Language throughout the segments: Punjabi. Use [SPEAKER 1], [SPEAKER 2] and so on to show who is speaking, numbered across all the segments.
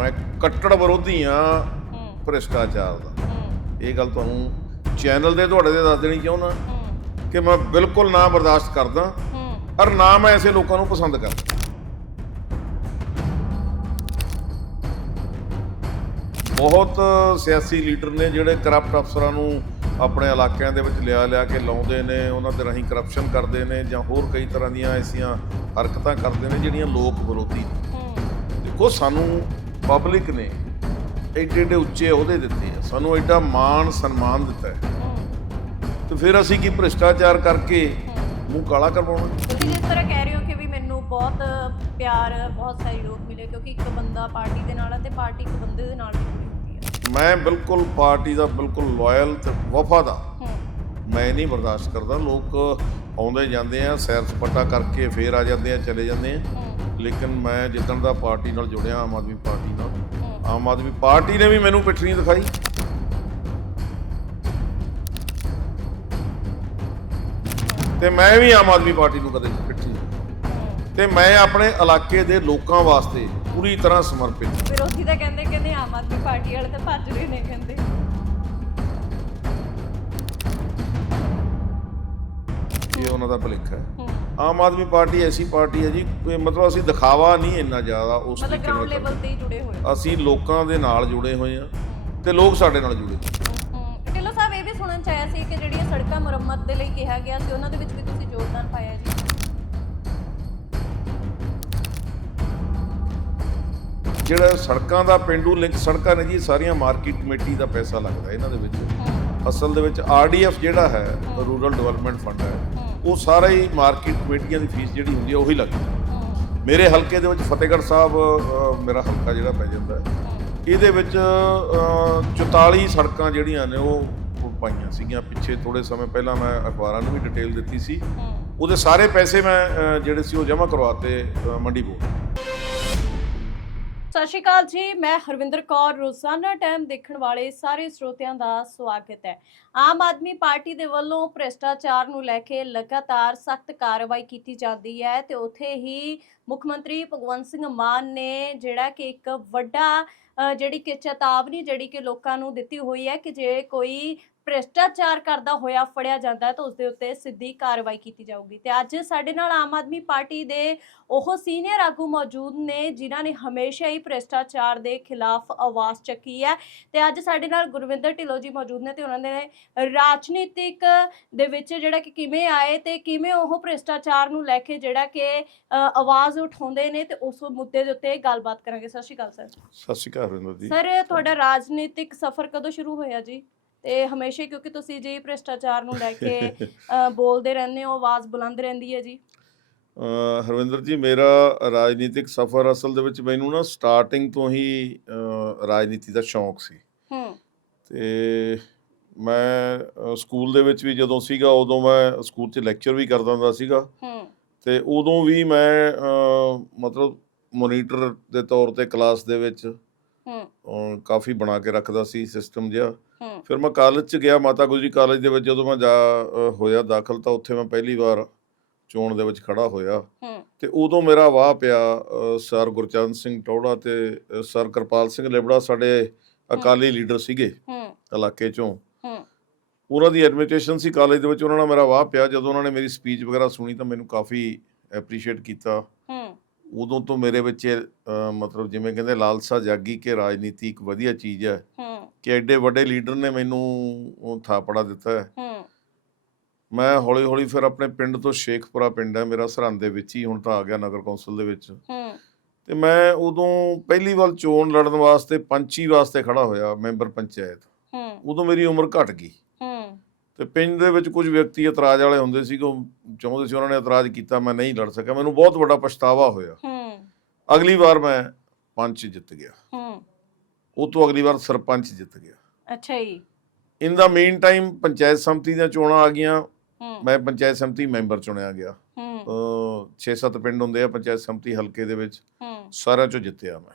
[SPEAKER 1] ਮੈਂ ਕੱਟੜ ਵਿਰੋਧੀ ਆ ਭ੍ਰਿਸ਼ਟਾਚਾਰ ਦਾ। ਇਹ ਗੱਲ ਤੁਹਾਨੂੰ ਚੈਨਲ ਦੇ ਤੁਹਾਡੇ ਦੇ ਦੱਸ ਦੇਣੀ ਚਾਹੁੰਦਾ ਕਿ ਮੈਂ ਬਿਲਕੁਲ ਨਾ ਬਰਦਾਸ਼ਤ ਕਰਦਾ ਔਰ ਨਾ ਮੈਂ ਐਸੇ ਲੋਕਾਂ ਨੂੰ ਪਸੰਦ ਕਰਦਾ। ਬਹੁਤ ਸਿਆਸੀ ਲੀਡਰ ਨੇ ਜਿਹੜੇ ਕਰਪਟ ਅਫਸਰਾਂ ਨੂੰ ਆਪਣੇ ਇਲਾਕਿਆਂ ਦੇ ਵਿੱਚ ਲਿਆ ਲਿਆ ਕੇ ਲਾਉਂਦੇ ਨੇ ਉਹਨਾਂ ਦੇ ਰਾਹੀਂ ਕਰਪਸ਼ਨ ਕਰਦੇ ਨੇ ਜਾਂ ਹੋਰ ਕਈ ਤਰ੍ਹਾਂ ਦੀਆਂ ਐਸੀਆਂ ਹਰਕਤਾਂ ਕਰਦੇ ਨੇ ਜਿਹੜੀਆਂ ਲੋਕ ਵਿਰੋਧੀ ਦੇਖੋ ਸਾਨੂੰ ਪਬਲਿਕ ਨੇ ਐਡੇ ਐਡੇ ਉੱਚੇ ਅਹੁਦੇ ਦਿੱਤੇ ਆ। ਸਾਨੂੰ ਐਡਾ ਮਾਣ ਸਨਮਾਨ ਦਿੱਤਾ ਹੈ। ਤੇ ਫਿਰ ਅਸੀਂ ਕੀ ਭ੍ਰਿਸ਼ਟਾਚਾਰ ਕਰਕੇ ਮੂੰਹ ਕਾਲਾ ਕਰਵਾਉਣਾ?
[SPEAKER 2] ਤੁਸੀਂ ਜਿਸ ਤਰ੍ਹਾਂ ਕਹਿ ਰਹੇ ਹੋ ਕਿ ਵੀ ਮੈਨੂੰ ਬਹੁਤ ਪਿਆਰ ਬਹੁਤ ਸਹਿਯੋਗ ਮਿਲੇ ਕਿਉਂਕਿ ਇੱਕ ਬੰਦਾ ਪਾਰਟੀ ਦੇ ਨਾਲ ਹੈ ਤੇ ਪਾਰਟੀ ਇੱਕ ਬੰਦੇ ਦੇ ਨਾਲ ਵੀ ਜੁੜੀ ਹੁੰਦੀ
[SPEAKER 1] ਮੈਂ ਬਿਲਕੁਲ ਪਾਰਟੀ ਦਾ ਬਿਲਕੁਲ ਲਾਇਲ ਤੇ ਵਫਾਦਾਰ। ਮੈਂ ਨਹੀਂ ਬਰਦਾਸ਼ਤ ਕਰਦਾ। ਲੋਕ ਆਉਂਦੇ ਜਾਂਦੇ ਆ ਸੈਰ ਸਪਾਟਾ ਕਰਕੇ ਫੇਰ ਆ ਜਾਂਦੇ ਆ ਚਲੇ ਜਾਂਦੇ ਆ। ਲੇਕਿਨ ਮੈਂ ਜਿੱਦਣ ਦਾ ਪਾਰਟੀ ਨਾਲ ਜੁੜਿਆ ਆਮ ਆਦਮੀ ਪਾਰਟੀ ਨਾਲ ਆਮ ਆਦਮੀ ਪਾਰਟੀ ਨੇ ਵੀ ਮੈਨੂੰ ਪਿੱਠ ਨਹੀਂ ਦਿਖਾਈ। ਤੇ ਮੈਂ ਵੀ ਆਮ ਆਦਮੀ ਪਾਰਟੀ ਨੂੰ ਕਦੇ ਪਿੱਠ ਨਹੀਂ। ਤੇ ਮੈਂ ਆਪਣੇ ਇਲਾਕੇ ਦੇ ਲੋਕਾਂ ਵਾਸਤੇ ਪੂਰੀ ਤਰ੍ਹਾਂ ਸਮਰਪਿਤ।
[SPEAKER 2] ਵਿਰੋਧੀ ਤਾਂ ਕਹਿੰਦੇ ਕਹਿੰਦੇ ਆਮ ਆਦਮੀ ਪਾਰਟੀ ਵਾਲੇ ਤਾਂ ਭੱਜ ਰਹੇ ਨੇ ਕਹਿੰਦੇ।
[SPEAKER 1] ਇਹ ਉਹਨਾਂ ਦਾ ਭੁਲੇਖਾ ਹੂੰ। ਆਮ ਆਦਮੀ ਪਾਰਟੀ ਐਸੀ ਪਾਰਟੀ ਹੈ ਜੀ ਕੋਈ ਮਤਲਬ ਅਸੀਂ ਦਿਖਾਵਾ ਨਹੀਂ ਇੰਨਾ ਜ਼ਿਆਦਾ ਉਸ ਤਰੀਕੇ ਨਾਲ
[SPEAKER 2] ਲੈਵਲ ਤੇ ਹੀ ਜੁੜੇ ਹੋਏ।
[SPEAKER 1] ਅਸੀਂ ਲੋਕਾਂ ਦੇ ਨਾਲ ਜੁੜੇ ਹੋਏ ਆ ਤੇ ਲੋਕ ਸਾਡੇ ਨਾਲ ਜੁੜੇ
[SPEAKER 2] ਢਿੱਲੋਂ ਸਾਹਿਬ ਇਹ ਵੀ ਸੁਣਨ ਚ ਆਇਆ ਸੀ ਕਿ ਜਿਹੜੀਆਂ ਸੜਕਾਂ ਮੁਰੰਮਤ ਦੇ ਲਈ ਕਿਹਾ ਗਿਆ ਸੀ ਉਹਨਾਂ ਦੇ ਵਿੱਚ ਵੀ ਤੁਸੀਂ ਯੋਗਦਾਨ ਪਾਇਆ ਜੀ।
[SPEAKER 1] ਜਿਹੜਾ ਸੜਕਾਂ ਦਾ ਪਿੰਡੂ ਲਿੰਕ ਸੜਕਾਂ ਨੇ ਜੀ ਸਾਰੀਆਂ ਮਾਰਕੀਟ ਕਮੇਟੀ ਦਾ ਪੈਸਾ ਲੱਗਦਾ ਇਹਨਾਂ ਦੇ ਵਿੱਚ। ਅਸਲ ਦੇ ਵਿੱਚ ਆਰਡੀਐਫ ਜਿਹੜਾ ਹੈ ਰੂਰਲ ਡਿਵੈਲਪਮੈਂਟ ਫੰਡ ਹੂੰ। ਉਹ ਸਾਰਾ ਹੀ ਮਾਰਕੀਟ ਕਮੇਟੀਆਂ ਦੀ ਫੀਸ ਜਿਹੜੀ ਹੁੰਦੀ ਹੈ ਉਹੀ ਲੱਗਦੀ ਹੈ ਮੇਰੇ ਹਲਕੇ ਦੇ ਵਿੱਚ ਫਤਿਹਗੜ੍ਹ ਸਾਹਿਬ ਮੇਰਾ ਹਲਕਾ ਜਿਹੜਾ ਪੈ ਜਾਂਦਾ ਹੈ। ਇਹਦੇ ਵਿੱਚ ਅ, 44 ਸੜਕਾਂ ਜਿਹੜੀਆਂ ਨੇ ਉਹ ਪਾਈਆਂ ਸੀਗੀਆਂ। ਪਿੱਛੇ ਥੋੜੇ ਸਮੇਂ ਪਹਿਲਾਂ ਮੈਂ ਅਖਬਾਰਾਂ ਨੂੰ ਵੀ ਡਿਟੇਲ ਦਿੱਤੀ ਸੀ। ਉਹਦੇ ਸਾਰੇ ਪੈਸੇ ਮੈਂ ਜਿਹੜੇ ਸੀ ਉਹ ਜਮ੍ਹਾਂ ਕਰਵਾਤੇ ਮੰਡੀ ਬੋਰਡ
[SPEAKER 2] ਸਤਿ ਸ਼੍ਰੀ ਅਕਾਲ ਜੀ, ਮੈਂ ਹਰਵਿੰਦਰ ਕੌਰ। ਰੋਜ਼ਾਨਾ ਟਾਈਮ ਦੇਖਣ ਵਾਲੇ ਸਾਰੇ ਸਰੋਤਿਆਂ ਦਾ ਸਵਾਗਤ ਹੈ। ਆਮ ਆਦਮੀ ਪਾਰਟੀ ਦੇ ਵੱਲੋਂ ਭ੍ਰਿਸ਼ਟਾਚਾਰ ਨੂੰ ਲੈ ਕੇ ਲਗਾਤਾਰ ਸਖਤ ਕਾਰਵਾਈ ਕੀਤੀ ਜਾਂਦੀ ਹੈ ਤੇ ਉੱਥੇ ਹੀ ਮੁੱਖ ਮੰਤਰੀ ਭਗਵੰਤ ਸਿੰਘ ਮਾਨ ਨੇ ਜਿਹੜਾ ਕਿ ਇੱਕ ਵੱਡਾ ਜਿਹੜੀ ਕਿ ਚੇਤਾਵਨੀ ਜਿਹੜੀ ਕਿ ਲੋਕਾਂ ਨੂੰ ਦਿੱਤੀ ਹੋਈ ਹੈ ਕਿ ਜੇ ਕੋਈ ਭ੍ਰਿਸ਼ਟਾਚਾਰ ਕਰਦਾ ਹੋਇਆ ਫੜਿਆ ਜਾਂਦਾ ਹੈ ਤਾਂ ਉਸ ਦੇ ਉੱਤੇ ਸਿੱਧੀ ਕਾਰਵਾਈ ਕੀਤੀ ਜਾਊਗੀ। ਤੇ ਅੱਜ ਸਾਡੇ ਨਾਲ ਆਮ ਆਦਮੀ ਪਾਰਟੀ ਦੇ ਉਹ ਸੀਨੀਅਰ ਆਗੂ ਮੌਜੂਦ ਨੇ ਜਿਨ੍ਹਾਂ ਨੇ ਹਮੇਸ਼ਾ ਹੀ ਭ੍ਰਿਸ਼ਟਾਚਾਰ ਦੇ ਖਿਲਾਫ ਆਵਾਜ਼ ਚੱਕੀ ਹੈ। ਤੇ ਅੱਜ ਸਾਡੇ ਨਾਲ ਗੁਰਵਿੰਦਰ ਢਿੱਲੋਂ ਜੀ ਮੌਜੂਦ ਨੇ ਤੇ ਉਹਨਾਂ ਨੇ ਰਾਜਨੀਤਿਕ ਦੇ ਵਿੱਚ ਜਿਹੜਾ ਕਿ ਕਿਵੇਂ ਆਏ ਤੇ ਕਿਵੇਂ ਉਹ ਭ੍ਰਿਸ਼ਟਾਚਾਰ ਨੂੰ ਲੈ ਕੇ ਜਿਹੜਾ ਕਿ ਆਵਾਜ਼ ਉਠਾਉਂਦੇ ਨੇ ਤੇ ਉਸ ਮੁੱਦੇ ਦੇ ਉੱਤੇ ਗੱਲਬਾਤ ਕਰਾਂਗੇ। ਸਤਿ ਸ਼੍ਰੀ ਅਕਾਲ ਸਰ।
[SPEAKER 1] ਸਤਿ ਸ਼੍ਰੀ ਅਕਾਲ ਰਿੰਦਰ ਜੀ।
[SPEAKER 2] ਸਰ ਤੁਹਾਡਾ ਰਾਜਨੀਤਿਕ ਸਫ਼ਰ ਕਦੋਂ ਸ਼ੁਰੂ ਹੋਇਆ ਜੀ? ਤੇ ਹਮੇਸ਼ਾ ਹੀ ਕਿਉਂਕਿ ਤੁਸੀਂ ਜੀ ਭ੍ਰਿਸ਼ਟਾਚਾਰ ਨੂੰ ਲੈ ਕੇ ਅ, ਬੋਲਦੇ ਰਹਿੰਦੇ ਹੋ ਆਵਾਜ਼ ਬੁਲੰਦ ਰਹਿੰਦੀ ਹੈ ਜੀ?
[SPEAKER 1] ਹਰਵਿੰਦਰ ਜੀ ਮੇਰਾ ਰਾਜਨੀਤਿਕ ਸਫ਼ਰ ਅਸਲ ਦੇ ਵਿੱਚ ਮੈਨੂੰ ਨਾ ਸਟਾਰਟਿੰਗ ਤੋਂ ਹੀ ਰਾਜਨੀਤੀ ਦਾ ਸ਼ੌਂਕ ਸੀ।
[SPEAKER 2] ਹੂੰ।
[SPEAKER 1] ਤੇ ਮੈਂ ਸਕੂਲ ਦੇ ਵਿੱਚ ਵੀ ਜਦੋਂ ਸੀਗਾ ਉਦੋਂ ਮੈਂ ਸਕੂਲ 'ਚ ਲੈਕਚਰ ਵੀ ਕਰਦਾ ਹੁੰਦਾ ਸੀਗਾ।
[SPEAKER 2] ਹੂੰ।
[SPEAKER 1] ਤੇ ਉਦੋਂ ਵੀ ਮੈਂ ਮਤਲਬ ਮੋਨੀਟਰ ਦੇ ਤੌਰ ਤੇ ਕਲਾਸ ਦੇ ਵਿੱਚ ਕਾਫੀ ਬਣਾ ਕੇ ਰੱਖਦਾ ਸੀ ਸਿਸਟਮ ਜਿਹਾ। ਫਿਰ ਮੈਂ ਕਾਲਜ 'ਚ ਗਿਆ ਮਾਤਾ ਗੁਜਰੀ ਕਾਲਜ ਦੇ ਵਿੱਚ ਜਦੋਂ ਮੈਂ ਜਾ ਹੋਇਆ ਦਾਖਲ ਤਾਂ ਉੱਥੇ ਮੈਂ ਪਹਿਲੀ ਵਾਰ ਚੋਣ ਦੇ ਵਿੱਚ ਖੜਾ ਹੋਇਆ। ਤੇ ਉਦੋਂ ਮੇਰਾ ਵਾਹ ਪਿਆ ਸਰ ਗੁਰਚਰਨ ਸਿੰਘ ਟੌੜਾ ਤੇ ਸਰ ਕਿਰਪਾਲ ਸਿੰਘ ਲਿਬੜਾ ਸਾਡੇ ਅਕਾਲੀ ਲੀਡਰ ਸੀਗੇ ਇਲਾਕੇ ਚੋਂ। ਉਹਨਾਂ ਦੀ ਐਡਮਿਨਿਸਟ੍ਰੇਸ਼ਨ ਸੀ ਕਾਲਜ ਦੇ ਵਿੱਚ ਉਹਨਾਂ ਨਾਲ ਮੇਰਾ ਵਾਹ ਪਿਆ। ਜਦੋਂ ਉਹਨਾਂ ਨੇ ਮੇਰੀ ਸਪੀਚ ਵਗੈਰਾ ਸੁਣੀ ਤਾਂ ਮੈਨੂੰ ਕਾਫੀ ਐਪਰੀਸ਼ੀਏਟ ਕੀਤਾ। ਉਦੋਂ ਤੋਂ ਮੇਰੇ ਵਿੱਚ ਇਹ, ਮਤਲਬ ਜਿਵੇਂ ਕਹਿੰਦੇ ਲਾਲਸਾ ਜਾਗੀ ਕਿ ਰਾਜਨੀਤੀ ਇੱਕ ਵਧੀਆ ਚੀਜ਼ ਹੈ
[SPEAKER 2] ਹੂੰ।
[SPEAKER 1] ਕਿ ਐਡੇ ਵੱਡੇ ਲੀਡਰ ਨੇ ਮੈਨੂੰ ਉਹ ਥਾਪੜਾ ਦਿੱਤਾ ਹੈ।
[SPEAKER 2] ਹੂੰ।
[SPEAKER 1] ਮੈਂ ਹੌਲੀ ਹੌਲੀ ਫਿਰ ਆਪਣੇ ਪਿੰਡ ਤੋਂ ਸ਼ੇਖਪੁਰਾ ਪਿੰਡ ਹੈ ਮੇਰਾ ਸਰਹੰਦ ਦੇ ਵਿੱਚ ਹੀ ਹੁਣ ਤਾਂ ਆ ਗਿਆ ਨਗਰ ਕੌਂਸਲ ਦੇ ਵਿੱਚ।
[SPEAKER 2] ਹੂੰ।
[SPEAKER 1] ਤੇ ਮੈਂ ਉਦੋਂ ਪਹਿਲੀ ਵਾਰ ਚੋਣ ਲੜਨ ਵਾਸਤੇ ਪੰਚੀ ਵਾਸਤੇ ਖੜਾ ਹੋਇਆ ਮੈਂਬਰ ਪੰਚਾਇਤ।
[SPEAKER 2] ਹੂੰ।
[SPEAKER 1] ਉਦੋਂ ਮੇਰੀ ਉਮਰ ਘਟ ਗਈ। ਤੇ ਪਿੰਡ ਦੇ ਵਿੱਚ ਕੁਝ ਵਿਅਕਤੀ ਇਤਰਾਜ਼ ਵਾਲੇ ਹੁੰਦੇ ਸੀ ਕਿ ਉਹ ਚਾਹੁੰਦੇ ਸੀ ਉਹਨਾਂ ਨੇ ਇਤਰਾਜ਼ ਕੀਤਾ ਮੈਂ ਨਹੀਂ ਲੜ ਸਕਿਆ। ਮੈਨੂੰ ਬਹੁਤ ਵੱਡਾ ਪਛਤਾਵਾ ਹੋਇਆ।
[SPEAKER 2] ਹੂੰ।
[SPEAKER 1] ਅਗਲੀ ਵਾਰ ਮੈਂ ਪੰਚ ਜਿੱਤ ਗਿਆ।
[SPEAKER 2] ਹੂੰ।
[SPEAKER 1] ਉਹ ਤੋਂ ਅਗਲੀ ਵਾਰ ਸਰਪੰਚ ਜਿੱਤ ਗਿਆ।
[SPEAKER 2] ਅੱਛਾ ਜੀ।
[SPEAKER 1] ਇਨ ਦਾ ਮੇਨ ਟਾਈਮ ਪੰਚਾਇਤ ਸਮਿਤੀ ਦੀਆਂ ਚੋਣਾਂ ਆ ਗਈਆਂ।
[SPEAKER 2] ਹੂੰ।
[SPEAKER 1] ਮੈਂ ਪੰਚਾਇਤ ਸਮਿਤੀ ਮੈਂਬਰ ਚੁਣਿਆ ਗਿਆ।
[SPEAKER 2] ਹੂੰ।
[SPEAKER 1] 6-7 ਪਿੰਡ ਹੁੰਦੇ ਆ ਪੰਚਾਇਤ ਸਮਿਤੀ ਹਲਕੇ ਦੇ ਵਿੱਚ।
[SPEAKER 2] ਹੂੰ।
[SPEAKER 1] ਸਾਰਿਆਂ ਚੋਂ ਜਿੱਤਿਆ ਮੈਂ।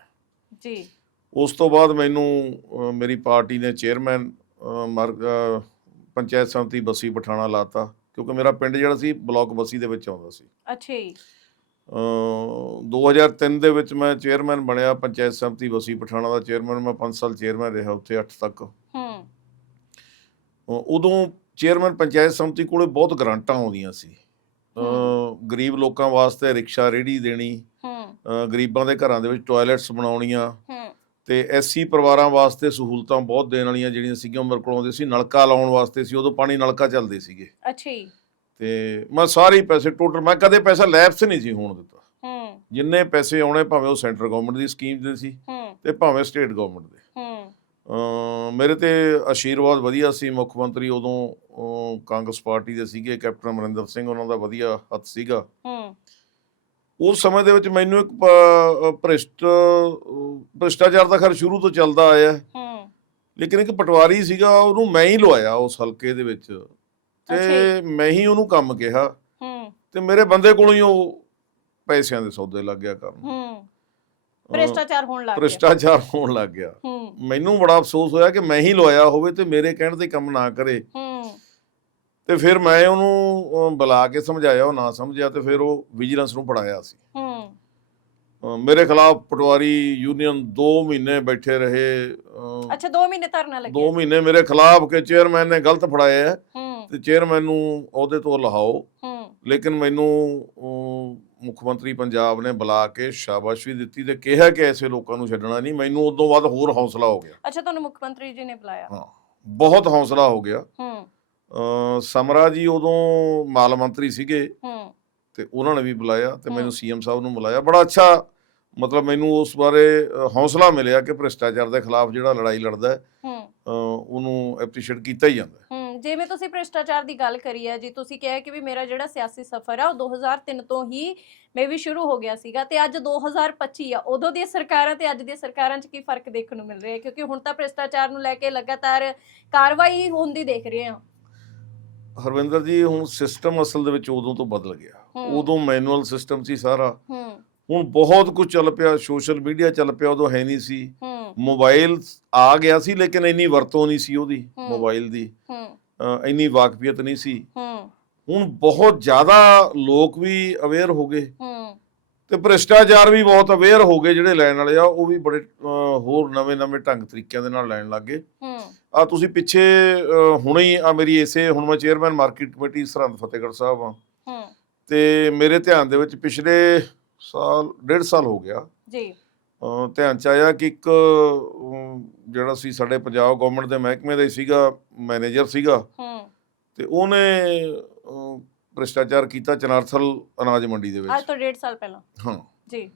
[SPEAKER 2] ਜੀ।
[SPEAKER 1] ਉਸ ਤੋਂ ਬਾਅਦ ਮੈਨੂੰ ਅ, ਮੇਰੀ ਪਾਰਟੀ ਨੇ ਚੇਅਰਮੈਨ ਅ, ਅ, ਪੰਚਾਇਤ ਸਮਿਤੀ ਬਸੀ ਪਠਾਣਾ ਲਾਤਾ ਕਿਉਂਕਿ ਮੇਰਾ ਪਿੰਡ ਜਿਹੜਾ ਸੀ ਬਲਾਕ ਬਸੀ ਦੇ ਵਿੱਚ ਆਉਂਦਾ ਸੀ।
[SPEAKER 2] ਅੱਛਾ ਜੀ।
[SPEAKER 1] ਅ 2003 ਦੇ ਵਿੱਚ ਮੈਂ ਚੇਅਰਮੈਨ ਬਣਿਆ ਪੰਚਾਇਤ ਸਮਿਤੀ ਵਸੀ ਪਠਾਣਾ ਦਾ ਚੇਅਰਮੈਨ ਮੈਂ 5 ਸਾਲ ਚੇਅਰਮੈਨ ਰਿਹਾ ਉੱਥੇ 8 ਤੱਕ।
[SPEAKER 2] ਹੂੰ।
[SPEAKER 1] ਉਦੋਂ ਚੇਅਰਮੈਨ ਪੰਚਾਇਤ ਸਮਿਤੀ ਕੋਲੇ ਬਹੁਤ ਗ੍ਰਾਂਟਾਂ ਆਉਂਦੀਆਂ ਸੀ। ਅ, ਗਰੀਬ ਲੋਕਾਂ ਵਾਸਤੇ ਰਿਕਸ਼ਾ ਰੇੜੀ ਦੇਣੀ ਗਰੀਬਾਂ ਦੇ ਘਰਾਂ ਦੇ ਵਿੱਚ ਟਾਇਲਟਸ ਬਣਾਉਣੀਆਂ ਤੇ ਐਸਸੀ ਪਰਿਵਾਰਾਂ ਵਾਸਤੇ ਸਹੂਲਤਾਂ ਬਹੁਤ ਦੇਣ ਵਾਲੀਆਂ ਜਿਹੜੀਆਂ ਸੀਗੀਆਂ ਮੇਰੇ ਕੋਲ ਆਉਂਦੇ ਸੀ ਨਲਕਾ ਲਾਉਣ ਵਾਸਤੇ ਸੀ ਉਦੋਂ ਪਾਣੀ ਨਲਕਾ ਚੱਲਦੇ ਸੀਗੇ।
[SPEAKER 2] ਅੱਛਾ ਜੀ।
[SPEAKER 1] ਤੇ ਮੈਂ ਸਾਰੇ ਹੀ ਪੈਸੇ ਟੋਟਲ ਮੈਂ ਕਦੇ ਪੈਸਾ ਲੈਪਸ ਨਹੀਂ ਸੀ ਹੋਣ ਦਿੱਤਾ।
[SPEAKER 2] ਹੂੰ।
[SPEAKER 1] ਜਿੰਨੇ ਪੈਸੇ ਆਉਣੇ ਭਾਵੇਂ ਉਹ ਸੈਂਟਰ ਗਵਰਨਮੈਂਟ ਦੀ ਸਕੀਮ ਦੇ ਸੀ
[SPEAKER 2] ਹੂੰ।
[SPEAKER 1] ਤੇ ਭਾਵੇਂ ਸਟੇਟ ਗਵਰਨਮੈਂਟ ਦੇ।
[SPEAKER 2] ਹੂੰ।
[SPEAKER 1] ਮੇਰੇ ਤੇ ਆਸ਼ੀਰਵਾਦ ਵਧੀਆ ਸੀ ਮੁੱਖ ਮੰਤਰੀ ਉਦੋਂ ਕਾਂਗਰਸ ਪਾਰਟੀ ਦੇ ਸੀਗੇ ਕੈਪਟਨ ਅਮਰਿੰਦਰ ਸਿੰਘ ਉਹਨਾਂ ਦਾ ਵਧੀਆ ਹੱਥ ਸੀਗਾ।
[SPEAKER 2] ਹੂੰ।
[SPEAKER 1] ਉਸ ਸਮੇਂ ਦੇ ਵਿੱਚ ਮੈਨੂੰ ਇੱਕ ਭ੍ਰਿਸ਼ਟ ਭ੍ਰਿਸ਼ਟਾਚਾਰ ਦਾ ਖੈਰ ਸ਼ੁਰੂ ਤੋਂ ਚੱਲਦਾ ਆਇਆ। ਹੈ।
[SPEAKER 2] ਹੂੰ
[SPEAKER 1] ਲੇਕਿਨ ਇੱਕ ਪਟਵਾਰੀ ਸੀਗਾ ਉਹਨੂੰ ਮੈਂ ਹੀ ਲਵਾਇਆ ਉਸ ਹਲਕੇ ਦੇ ਵਿੱਚ। ਤੇ ਮੈਂ ਹੀ ਉਹਨੂੰ ਕੰਮ ਕਿਹਾ।
[SPEAKER 2] ਹੂੰ।
[SPEAKER 1] ਤੇ ਮੇਰੇ ਬੰਦੇ ਕੋਲੋਂ ਹੀ ਉਹ ਪੈਸਿਆਂ ਦੇ ਸੌਦੇ ਲੱਗ ਗਿਆ ਕਰਨ।
[SPEAKER 2] ਹੂੰ। ਭ੍ਰਿਸ਼ਟਾਚਾਰ ਹੋਣ ਲੱਗ ਗਿਆ।
[SPEAKER 1] ਭ੍ਰਿਸ਼ਟਾਚਾਰ ਹੋਣ ਲੱਗ ਗਿਆ।
[SPEAKER 2] ਹੂੰ।
[SPEAKER 1] ਮੈਨੂੰ ਬੜਾ ਅਫਸੋਸ ਹੋਇਆ ਕਿ ਮੈਂ ਹੀ ਲਵਾਇਆ ਹੋਵੇ ਤੇ ਮੇਰੇ ਕਹਿਣ ਤੇ ਕੰਮ ਨਾ ਕਰੇ।
[SPEAKER 2] ਹੂੰ।
[SPEAKER 1] ਤੇ ਫਿਰ ਮੈਂ ਉਹਨੂੰ ਅਹ, ਬੁਲਾ ਕੇ ਸਮਝਾਇਆ ਉਹ ਨਾ ਸਮਝਿਆ ਤੇ ਫਿਰ ਉਹ ਵਿਜੀਲੈਂਸ ਨੂੰ ਫੜਾਇਆ ਸੀ।
[SPEAKER 2] ਹੂੰ।
[SPEAKER 1] ਅਹ, ਮੇਰੇ ਖਿਲਾਫ ਪਟਵਾਰੀ ਯੂਨੀਅਨ 2 ਮਹੀਨੇ ਬੈਠੇ ਰਹੇ ਅਹ,
[SPEAKER 2] ਅੱਛਾ 2 ਮਹੀਨੇ ਧਰਨਾ ਲੱਗਿਆ।
[SPEAKER 1] ਦੋ ਮਹੀਨੇ ਮੇਰੇ ਖਿਲਾਫ ਕਿ ਚੇਅਰਮੈਨ ਨੇ ਗਲਤ ਫੜਾਇਆ ਹੈ
[SPEAKER 2] ਹੂੰ।
[SPEAKER 1] ਤੇ ਚੇਅਰਮੈਨ ਨੂੰ ਅਹੁਦੇ ਤੋਂ ਲਹਾਓ।
[SPEAKER 2] ਹੂੰ।
[SPEAKER 1] ਲੇਕਿਨ ਮੈਨੂੰ ਅਹ, ਮੁੱਖ ਮੰਤਰੀ ਪੰਜਾਬ ਨੇ ਬੁਲਾ ਕੇ ਸ਼ਾਬਾਸ਼ ਵੀ ਦਿੱਤੀ ਤੇ ਕਿਹਾ ਕਿ ਐਸੇ ਲੋਕਾਂ ਨੂੰ ਛੱਡਣਾ ਨਹੀਂ। ਮੈਨੂੰ ਉਦੋਂ ਬਾਅਦ ਹੋਰ ਹੌਸਲਾ ਹੋ ਗਿਆ।
[SPEAKER 2] ਅੱਛਾ ਤੁਹਾਨੂੰ ਮੁੱਖ ਮੰਤਰੀ ਜੀ ਨੇ ਬੁਲਾਇਆ।
[SPEAKER 1] ਹਾਂ ਬਹੁਤ ਹੌਸਲਾ ਹੋ ਗਿਆ।
[SPEAKER 2] ਹੂੰ।
[SPEAKER 1] ਸਮਰਾ ਜੀ ਉਦੋਂ ਮਾਲ ਮੰਤਰੀ ਸੀਗੇ
[SPEAKER 2] ਹੂੰ।
[SPEAKER 1] ਤੇ ਉਹਨਾਂ ਨੇ ਵੀ ਬੁਲਾਇਆ ਤੇ। ਮੈਨੂੰ ਸੀਐਮ ਸਾਹਿਬ ਨੂੰ ਬੁਲਾਇਆ। ਬੜਾ ਅੱਛਾ ਮਤਲਬ ਮੈਨੂੰ ਉਸ ਬਾਰੇ ਹੌਸਲਾ ਮਿਲਿਆ ਕਿ ਭ੍ਰਿਸ਼ਟਾਚਾਰ ਦੇ ਖਿਲਾਫ ਜਿਹੜਾ ਲੜਾਈ ਲੜਦਾ ਹੈ ਉਹਨੂੰ ਐਪਰੀਸ਼ੀਏਟ ਕੀਤਾ ਹੀ ਜਾਂਦਾ
[SPEAKER 2] ਜਿਵੇਂ ਤੁਸੀਂ ਭ੍ਰਿਸ਼ਟਾਚਾਰ ਦੀ ਗੱਲ ਕਰੀ ਹੈ ਜੀ ਤੁਸੀਂ ਕਿਹਾ ਕਿ ਵੀ ਮੇਰਾ ਜਿਹੜਾ ਸਿਆਸੀ ਸਫ਼ਰ ਆ ਉਹ 2003 ਤੋਂ ਹੀ ਮੇ ਵੀ ਸ਼ੁਰੂ ਹੋ ਗਿਆ ਸੀਗਾ ਤੇ ਅੱਜ 2025 ਆ। ਉਦੋਂ ਦੀਆਂ ਸਰਕਾਰਾਂ ਤੇ ਅੱਜ ਦੀਆਂ ਸਰਕਾਰਾਂ 'ਚ ਕੀ ਫ਼ਰਕ ਦੇਖਣ ਨੂੰ ਮਿਲ ਰਿਹਾ? ਹੈ ਕਿਉਂਕਿ ਹੁਣ ਤਾਂ ਭ੍ਰਿਸ਼ਟਾਚਾਰ ਨੂੰ ਲੈ ਕੇ ਲਗਾਤਾਰ ਕਾਰਵਾਈ ਹੁੰਦੀ ਦੇਖ ਰਹੇ ਹਾਂ।
[SPEAKER 1] ਹਰਵਿੰਦਰ ਜੀ ਹੁਣ ਸਿਸਟਮ ਅਸਲ ਦੇ ਵਿੱਚ ਉਦੋਂ ਤੋਂ ਬਦਲ ਗਿਆ। ਉਦੋਂ ਮੈਨੂਅਲ ਸਿਸਟਮ ਸੀ ਸਾਰਾ। ਹੁਣ ਬਹੁਤ ਕੁਝ ਚੱਲ ਪਿਆ ਸੋਸ਼ਲ ਮੀਡੀਆ ਚੱਲ ਪਿਆ ਉਦੋਂ ਹੈ ਨਹੀਂ ਸੀ। ਮੋਬਾਈਲ ਆ ਗਿਆ ਸੀ ਲੇਕਿਨ ਇੰਨੀ ਵਰਤੋਂ ਨਹੀਂ ਸੀ ਉਹਦੀ। ਮੋਬਾਈਲ ਦੀ। ਇੰਨੀ ਵਾਕਫੀਅਤ ਨਹੀਂ ਸੀ। ਹੁਣ ਬਹੁਤ ਜ਼ਿਆਦਾ ਲੋਕ ਵੀ ਅਵੇਅਰ ਹੋ ਗਏ। ਤੇ ਭ੍ਰਿਸ਼ਟਾਚਾਰ ਵੀ ਬਹੁਤ ਅਵੇਅਰ ਹੋ ਗਏ ਜਿਹੜੇ ਲੈਣ ਵਾਲੇ ਆ ਉਹ ਵੀ ਬੜੇ ਹੋਰ ਨਵੇਂ-ਨਵੇਂ ਢੰਗ ਤਰੀਕਿਆਂ ਦੇ ਨਾਲ ਲੈਣ ਲੱਗੇ
[SPEAKER 2] ਹੂੰ।
[SPEAKER 1] ਆ ਤੁਸੀਂ ਪਿੱਛੇ ਹੁਣੇ ਹੀ ਆ ਮੇਰੀ ਇਸੇ ਹੁਣ ਮੈਂ chairman market committee Sirhind Fatehgarh Sahib ਆ।
[SPEAKER 2] ਹੂੰ।
[SPEAKER 1] ਤੇ ਮੇਰੇ ਧਿਆਨ ਦੇ ਵਿੱਚ ਪਿਛਲੇ ਸਾਲ ਡੇਢ ਸਾਲ ਹੋ ਗਿਆ।
[SPEAKER 2] ਜੀ।
[SPEAKER 1] ਧਿਆਨ ਚ ਆਇਆ ਕਿ ਇੱਕ ਜਿਹੜਾ ਸੀ ਸਾਡੇ ਪੰਜਾਬ ਗਵਰਨਮੈਂਟ ਦੇ ਮਹਿਕਮੇ ਦਾ ਸੀਗਾ ਮੈਨੇਜਰ ਸੀਗਾ।
[SPEAKER 2] ਹੂੰ।
[SPEAKER 1] ਤੇ ਉਹਨੇ ਭ੍ਰਿਸ਼ਟਾਚਾਰ ਕੀਤਾ ਚਨਾਰਥਲ ਅਨਾਜ ਮੰਡੀ ਦੇ
[SPEAKER 2] ਅੱਜ
[SPEAKER 1] ਵਿੱਚ
[SPEAKER 2] ਤੋਂ ਡੇਢ ਸਾਲ ਪਹਿਲਾਂ।
[SPEAKER 1] ਹਾਂ।
[SPEAKER 2] ਜੀ।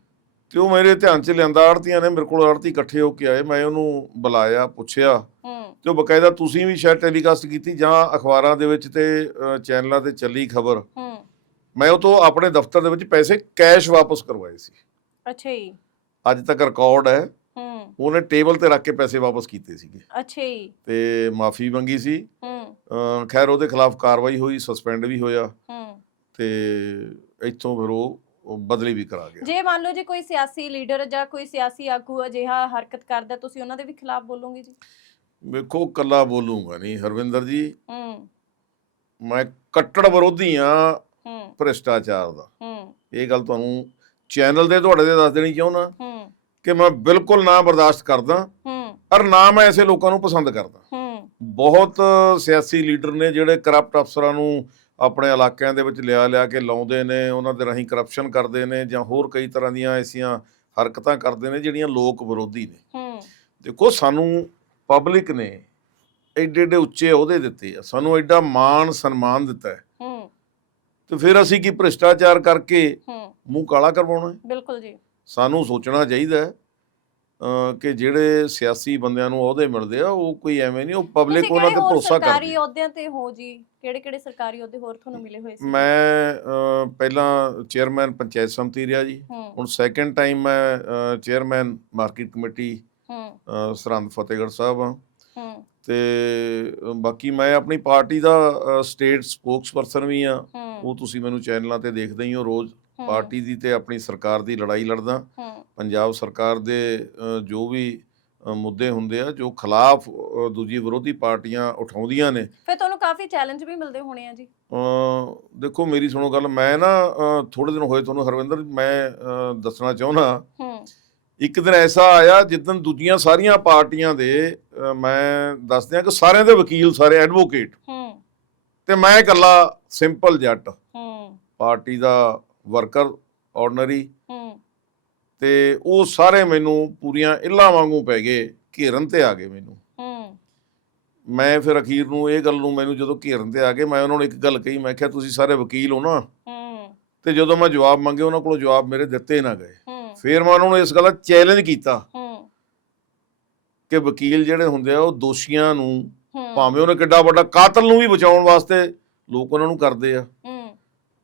[SPEAKER 1] ਤੇ ਉਹ ਮੇਰੇ ਧਿਆਨ 'ਚ ਲਿਆਂਦਾ ਆੜਤੀਆਂ ਨੇ ਮੇਰੇ ਕੋਲ ਆੜਤੀ ਇਕੱਠੇ ਹੋ ਕੇ ਆਏ। ਮੈਂ ਉਹਨੂੰ ਬੁਲਾਇਆ ਪੁੱਛਿਆ।
[SPEAKER 2] ਹੂੰ।
[SPEAKER 1] ਤੇ ਉਹ ਬਕਾਇਦਾ ਤੁਸੀਂ ਵੀ ਸ਼ਾਇਦ ਟੈਲੀਕਾਸਟ ਕੀਤੀ ਜਾਂ ਅਖਬਾਰਾਂ ਦੇ ਵਿੱਚ ਤੇ ਚੈਨਲਾਂ ਤੇ ਚੱਲੀ ਖਬਰ
[SPEAKER 2] ਹੂੰ।
[SPEAKER 1] ਮੈਂ ਉਹ ਤੋਂ ਆਪਣੇ ਦਫ਼ਤਰ ਦੇ ਵਿੱਚ ਪੈਸੇ ਕੈਸ਼ ਵਾਪਸ ਕਰਵਾਏ ਸੀ।
[SPEAKER 2] ਅੱਛਾ ਜੀ।
[SPEAKER 1] ਅੱਜ ਤੱਕ ਰਿਕਾਰਡ ਹੈ।
[SPEAKER 2] ਹੂੰ।
[SPEAKER 1] ਉਹਨੇ ਟੇਬਲ ਤੇ ਰੱਖ ਕੇ ਪੈਸੇ ਵਾਪਸ ਕੀਤੇ ਸੀਗੇ।
[SPEAKER 2] ਅੱਛਾ ਜੀ।
[SPEAKER 1] ਤੇ ਮਾਫੀ ਮੰਗੀ ਸੀ।
[SPEAKER 2] ਹੂੰ।
[SPEAKER 1] ਖੈਰ ਉਹਦੇ ਖਿਲਾਫ ਕਾਰਵਾਈ ਹੋਈ ਸਸਪੈਂਡ ਵੀ ਹੋਇਆ।
[SPEAKER 2] ਹੂੰ।
[SPEAKER 1] ਤੇ ਇੱਥੋਂ ਫਿਰ ਉਹ ਬਦਲੀ ਵੀ ਕਰਾ ਗਿਆ।
[SPEAKER 2] ਜੇ ਮੰਨ ਲਓ ਜੀ ਕੋਈ ਸਿਆਸੀ ਲੀਡਰ ਜਾਂ ਕੋਈ ਸਿਆਸੀ ਆਗੂ ਅਜਿਹਾ ਹਰਕਤ ਕਰਦਾ ਤੁਸੀਂ ਉਹਨਾਂ ਦੇ ਵੀ ਖਿਲਾਫ ਬੋਲੋਗੇ ਜੀ?
[SPEAKER 1] ਵੇਖੋ ਕੱਲਾ ਬੋਲੂੰਗਾ ਨਹੀਂ। ਹਰਵਿੰਦਰ ਜੀ
[SPEAKER 2] ਹੂੰ।
[SPEAKER 1] ਮੈਂ ਕੱਟੜ ਵਿਰੋਧੀ ਆ
[SPEAKER 2] ਹੂੰ।
[SPEAKER 1] ਭ੍ਰਿਸ਼ਟਾਚਾਰ ਦਾ।
[SPEAKER 2] ਹੂੰ।
[SPEAKER 1] ਇਹ ਗੱਲ ਤੁਹਾਨੂੰ ਚੈਨਲ ਦੇ ਤੁਹਾਡੇ ਦੇ ਦੱਸ ਦੇਣੀ ਚਾਹੁੰਦਾ
[SPEAKER 2] ਹੂੰ।
[SPEAKER 1] ਕਿ ਮੈਂ ਬਿਲਕੁਲ ਨਾ ਬਰਦਾਸ਼ਤ ਕਰਦਾ
[SPEAKER 2] ਹੂੰ।
[SPEAKER 1] ਔਰ ਨਾ ਮੈਂ ਐਸੇ ਲੋਕਾਂ ਨੂੰ ਪਸੰਦ ਕਰਦਾ।
[SPEAKER 2] ਹੂੰ।
[SPEAKER 1] ਬਹੁਤ ਸਿਆਸੀ ਲੀਡਰ ਨੇ ਜਿਹੜੇ ਕਰਪਟ ਅਫਸਰਾਂ ਨੂੰ ਆਪਣੇ ਇਲਾਕਿਆਂ ਦੇ ਵਿੱਚ ਲਿਆ ਲਿਆ ਕੇ ਲਾਉਂਦੇ ਨੇ ਉਹਨਾਂ ਦੇ ਰਾਹੀਂ ਕਰਪਸ਼ਨ ਕਰਦੇ ਨੇ ਜਾਂ ਹੋਰ ਕਈ ਤਰ੍ਹਾਂ ਦੀਆਂ ਐਸੀਆਂ ਹਰਕਤਾਂ ਕਰਦੇ ਨੇ ਜਿਹੜੀਆਂ ਲੋਕ ਵਿਰੋਧੀ ਨੇ।
[SPEAKER 2] ਹੂੰ।
[SPEAKER 1] ਦੇਖੋ ਸਾਨੂੰ ਪਬਲਿਕ ਨੇ ਐਡੇ ਐਡੇ ਉੱਚੇ ਅਹੁਦੇ ਦਿੱਤੇ ਆ ਸਾਨੂੰ ਐਡਾ ਮਾਣ ਸਨਮਾਨ ਦਿੱਤਾ ਹੈ।
[SPEAKER 2] ਹੂੰ।
[SPEAKER 1] ਤੇ ਫਿਰ ਅਸੀਂ ਕੀ ਭ੍ਰਿਸ਼ਟਾਚਾਰ ਕਰਕੇ
[SPEAKER 2] ਹੂੰ।
[SPEAKER 1] ਮੂੰਹ ਕਾਲਾ ਕਰਵਾਉਣਾ ਹੈ?
[SPEAKER 2] ਬਿਲਕੁਲ ਜੀ।
[SPEAKER 1] ਸਾਨੂੰ ਸੋਚਣਾ ਚਾਹੀਦਾ ਹੈ ਅਹ, ਕਿ ਜਿਹੜੇ ਸਿਆਸੀ ਬੰਦਿਆਂ ਨੂੰ ਅਹੁਦੇ ਮਿਲਦੇ ਆ ਉਹ ਕੋਈ ਐਵੇਂ ਨਹੀਂ ਉਹ ਪਬਲਿਕ ਉਹਨਾਂ ਤੇ ਭਰੋਸਾ
[SPEAKER 2] ਸਰਕਾਰੀ
[SPEAKER 1] ਕਰਦੀ
[SPEAKER 2] ਅਹੁਦਿਆਂ ਤੇ ਹੋ ਜੀ? ਕਿਹੜੇ ਕਿਹੜੇ ਸਰਕਾਰੀ ਅਹੁਦੇ ਹੋਰ ਤੁਹਾਨੂੰ ਮਿਲੇ ਹੋਏ ਸੀ?
[SPEAKER 1] ਮੈਂ ਅਹ, ਪਹਿਲਾਂ ਚੇਅਰਮੈਨ ਪੰਚਾਇਤ ਸਮਿਤੀ ਰਿਹਾ ਜੀ।
[SPEAKER 2] ਹੂੰ।
[SPEAKER 1] ਹੁਣ ਸੈਕੰਡ ਟਾਈਮ ਮੈਂ ਚੇਅਰਮੈਨ ਮਾਰਕੀਟ ਕਮੇਟੀ
[SPEAKER 2] ਹੂੰ।
[SPEAKER 1] ਸਰਹੰਦ ਫਤਿਹਗੜ੍ਹ ਸਾਹਿਬ ਹਾਂ।
[SPEAKER 2] ਹੂੰ।
[SPEAKER 1] ਤੇ ਬਾਕੀ ਮੈਂ ਆਪਣੀ ਪਾਰਟੀ ਦਾ ਸਟੇਟ ਸਪੋਕਸਪਰਸਨ ਵੀ ਆ
[SPEAKER 2] ਹੂੰ।
[SPEAKER 1] ਉਹ ਤੁਸੀਂ ਮੈਨੂੰ ਚੈਨਲਾਂ ਤੇ ਦੇਖਦੇ ਹੀ ਹੋ ਰੋਜ਼। ਪਾਰਟੀ ਦੀ ਤੇ ਆਪਣੀ ਸਰਕਾਰ ਦੀ ਲੜਾਈ ਲੜਦਾ। ਪੰਜਾਬ ਸਰਕਾਰ ਦੇ ਜੋ ਵੀ ਮੁੱਦੇ ਹੁੰਦੇ ਆ ਜੋ ਖਿਲਾਫ ਦੂਜੀ ਵਿਰੋਧੀ ਪਾਰਟੀਆਂ ਉਠਾਉਂਦੀਆਂ ਨੇ।
[SPEAKER 2] ਫਿਰ ਤੁਹਾਨੂੰ ਕਾਫੀ ਚੈਲੰਜ ਵੀ ਮਿਲਦੇ ਹੋਣੇ ਆ ਜੀ।
[SPEAKER 1] ਦੇਖੋ ਮੇਰੀ ਸੁਣੋ ਗੱਲ ਮੈਂ ਨਾ ਥੋੜੇ ਦਿਨ ਹੋਏ ਤੁਹਾਨੂੰ ਹਰਵਿੰਦਰ ਮੈਂ ਦੱਸਣਾ ਚਾਹੁੰਦਾ।
[SPEAKER 2] ਹੂੰ।
[SPEAKER 1] ਇੱਕ ਦਿਨ ਐਸਾ ਆਇਆ ਜਿੱਦਨ ਦੂਜੀਆਂ ਸਾਰੀਆਂ ਪਾਰਟੀਆਂ ਦੇ ਮੈਂ ਦੱਸ ਦਿਆਂ ਕਿ ਸਾਰਿਆਂ ਦੇ ਵਕੀਲ ਸਾਰੇ ਐਡਵੋਕੇਟ।
[SPEAKER 2] ਹੂੰ।
[SPEAKER 1] ਤੇ ਮੈਂ ਇਕੱਲਾ ਸਿੰਪਲ ਜੱਟ।
[SPEAKER 2] ਹੂੰ।
[SPEAKER 1] ਪਾਰਟੀ ਦਾ ਵਰਕਰ ਆਰਡੀਨਰੀ।
[SPEAKER 2] ਹੂੰ।
[SPEAKER 1] ਤੇ ਉਹ ਸਾਰੇ ਮੈਨੂੰ ਪੂਰੀਆਂ ਇੱਲਾਂ ਵਾਂਗੂ ਪੈ ਗਏ ਘੇਰਨ ਤੇ ਆ ਗਏ ਮੈਨੂੰ।
[SPEAKER 2] ਹੂੰ।
[SPEAKER 1] ਮੈਂ ਫਿਰ ਅਖੀਰ ਨੂੰ ਇਹ ਗੱਲ ਨੂੰ ਮੈਨੂੰ ਜਦੋਂ ਘੇਰਨ ਤੇ ਆ ਗਏ ਮੈਂ ਉਹਨਾਂ ਨੂੰ ਇੱਕ ਗੱਲ ਕਹੀ ਮੈਂ ਕਿਹਾ ਤੁਸੀਂ ਸਾਰੇ ਵਕੀਲ ਹੋ ਨਾ?
[SPEAKER 2] ਹੂੰ।
[SPEAKER 1] ਤੇ ਜਦੋਂ ਮੈਂ ਜਵਾਬ ਮੰਗੇ ਉਹਨਾਂ ਕੋਲੋਂ ਜਵਾਬ ਮੇਰੇ ਦਿੱਤੇ ਨਾ ਗਏ।
[SPEAKER 2] ਹੂੰ।
[SPEAKER 1] ਫਿਰ ਮੈਂ ਉਹਨਾਂ ਨੂੰ ਇਸ ਗੱਲ ਦਾ ਚੈਲੰਜ ਕੀਤਾ
[SPEAKER 2] ਹੂੰ।
[SPEAKER 1] ਕਿ ਵਕੀਲ ਜਿਹੜੇ ਹੁੰਦੇ ਆ ਉਹ ਦੋਸ਼ੀਆਂ ਨੂੰ
[SPEAKER 2] ਹੂੰ।
[SPEAKER 1] ਭਾਵੇਂ ਉਹਨੇ ਕਿੱਡਾ ਵੱਡਾ ਕਾਤਲ ਨੂੰ ਵੀ ਬਚਾਉਣ ਵਾਸਤੇ ਲੋਕ ਉਹਨਾਂ ਨੂੰ ਕਰਦੇ ਆ।
[SPEAKER 2] ਹੂੰ।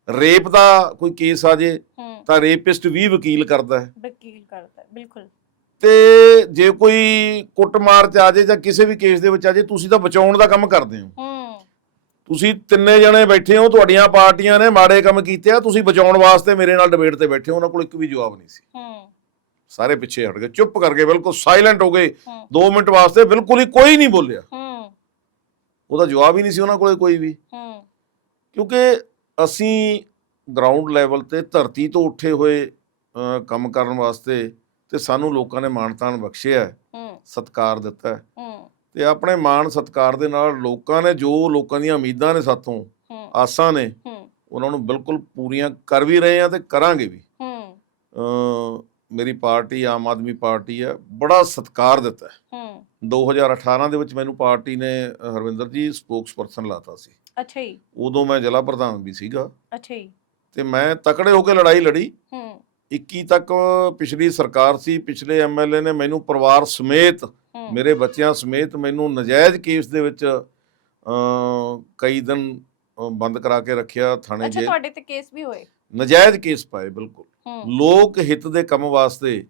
[SPEAKER 1] ਰੇਪ ਦਾ ਕੋਈ ਕੇਸ ਆ ਜੇ
[SPEAKER 2] ਹੂੰ।
[SPEAKER 1] ਤਾਂ ਰੇਪਿਸਟ ਵੀ ਵਕੀਲ ਕਰਦਾ ਹੈ।
[SPEAKER 2] ਵਕੀਲ ਕਰਦਾ ਹੈ, ਬਿਲਕੁਲ।
[SPEAKER 1] ਤੇ ਜੇ ਕੋਈ ਕੁੱਟਮਾਰ ਚ ਆ ਜੇ ਜਾਂ ਕਿਸੇ ਵੀ ਕੇਸ ਦੇ ਵਿੱਚ ਆ ਜੇ ਤੁਸੀਂ ਤਾਂ ਬਚਾਉਣ ਦਾ ਕੰਮ ਕਰਦੇ ਹੋ।
[SPEAKER 2] ਹੂੰ।
[SPEAKER 1] ਤੁਸੀਂ ਤਿੰਨੇ ਜਣੇ ਬੈਠੇ ਹੋ ਤੁਹਾਡੀਆਂ ਪਾਰਟੀਆਂ ਨੇ ਮਾੜੇ ਕੰਮ ਕੀਤੇ ਆ ਤੁਸੀਂ ਬਚਾਉਣ ਵਾਸਤੇ ਮੇਰੇ ਨਾਲ ਡਿਬੇਟ ਤੇ ਬੈਠੇ ਹੋ ਉਹਨਾਂ ਕੋਲ ਇੱਕ ਵੀ ਜਵਾਬ ਨਹੀਂ ਸੀ।
[SPEAKER 2] ਹੂੰ।
[SPEAKER 1] ਸਾਰੇ ਪਿੱਛੇ ਹਟ ਗਏ ਚੁੱਪ ਕਰ ਗਏ ਬਿਲਕੁਲ ਸਾਇਲੈਂਟ ਹੋ ਗਏ
[SPEAKER 2] ਹੂੰ।
[SPEAKER 1] 2 ਮਿੰਟ ਵਾਸਤੇ ਬਿਲਕੁਲ ਹੀ ਕੋਈ ਨਹੀਂ ਬੋਲਿਆ।
[SPEAKER 2] ਹੂੰ।
[SPEAKER 1] ਉਹਦਾ ਜਵਾਬ ਹੀ ਨਹੀਂ ਸੀ ਉਹਨਾਂ ਕੋਲੇ ਕੋਈ ਵੀ।
[SPEAKER 2] ਹੂੰ।
[SPEAKER 1] ਕਿਉਂਕਿ ਅਸੀਂ ਗਰਾਊਂਡ ਲੈਵਲ ਤੇ ਧਰਤੀ ਤੋਂ ਉੱਠੇ ਹੋਏ ਕੰਮ ਕਰਨ ਵਾਸਤੇ ਤੇ ਸਾਨੂੰ ਲੋਕਾਂ ਨੇ ਮਾਣਤਾਨ ਬਖਸ਼ਿਆ ਹੈ,
[SPEAKER 2] ਹੂੰ।
[SPEAKER 1] ਸਤਿਕਾਰ ਦਿੱਤਾ ਤੇ ਆਪਣੇ ਮਾਣ ਸਤਿਕਾਰ ਦੇ ਨਾਲ ਲੋਕਾਂ ਨੇ ਜੋ ਲੋਕਾਂ ਦੀਆਂ ਉਮੀਦਾਂ ਨੇ
[SPEAKER 2] ਹੂੰ।
[SPEAKER 1] ਆਸਾਂ ਨੇ ਉਹਨਾਂ ਨੂੰ ਬਿਲਕੁਲ ਪੂਰੀਆਂ ਕਰ ਵੀ ਰਹੇ ਆ ਤੇ ਕਰਾਂਗੇ ਵੀ।
[SPEAKER 2] ਹੂੰ।
[SPEAKER 1] ਮੇਰੀ ਪਾਰਟੀ ਆਮ ਆਦਮੀ ਪਾਰਟੀ ਹੈ ਬੜਾ ਸਤਿਕਾਰ ਦਿੱਤਾ। ਹੈ।
[SPEAKER 2] ਹੂੰ
[SPEAKER 1] 2018 ਦੇ ਵਿੱਚ ਮੈਨੂੰ ਪਾਰਟੀ ਨੇ ਹਰਵਿੰਦਰ ਜੀ ਸਪੋਕਸਪਰਸਨ ਲਾਤਾ ਸੀ।
[SPEAKER 2] ਅੱਛਾ ਜੀ।
[SPEAKER 1] ਉਦੋਂ ਮੈਂ ਜ਼ਿਲ੍ਹਾ ਪ੍ਰਧਾਨ ਵੀ ਸੀਗਾ।
[SPEAKER 2] ਅੱਛਾ ਜੀ।
[SPEAKER 1] ਤੇ ਮੈਂ ਤਕੜੇ ਹੋ ਕੇ ਲੜਾਈ ਲੜੀ।
[SPEAKER 2] ਹੂੰ।
[SPEAKER 1] 21 ਤੱਕ ਪਿਛਲੀ ਸਰਕਾਰ ਸੀ ਪਿਛਲੇ ਐਮਐਲਏ ਨੇ ਮੈਨੂੰ ਪਰਿਵਾਰ ਸਮੇਤ ਮੇਰੇ ਬੱਚਿਆਂ ਸਮੇਤ ਮੈਨੂੰ ਨਜਾਇਜ਼ ਕੇਸ ਦੇ ਵਿੱਚ ਕਈ ਦਿਨ ਬੰਦ ਕਰਾ ਕੇ ਰੱਖਿਆ ਥਾਣੇ
[SPEAKER 2] ਅੱਛਾ
[SPEAKER 1] ਜੇ
[SPEAKER 2] ਤੁਹਾਡੇ ਤੇ ਕੇਸ ਵੀ ਹੋਏ?
[SPEAKER 1] ਨਜਾਇਜ਼ ਕੇਸ ਪਾਏ ਬਿਲਕੁਲ। ਲੋਕ ਹਿੱਤ ਦੇ ਕੰਮ ਵਾਸਤੇ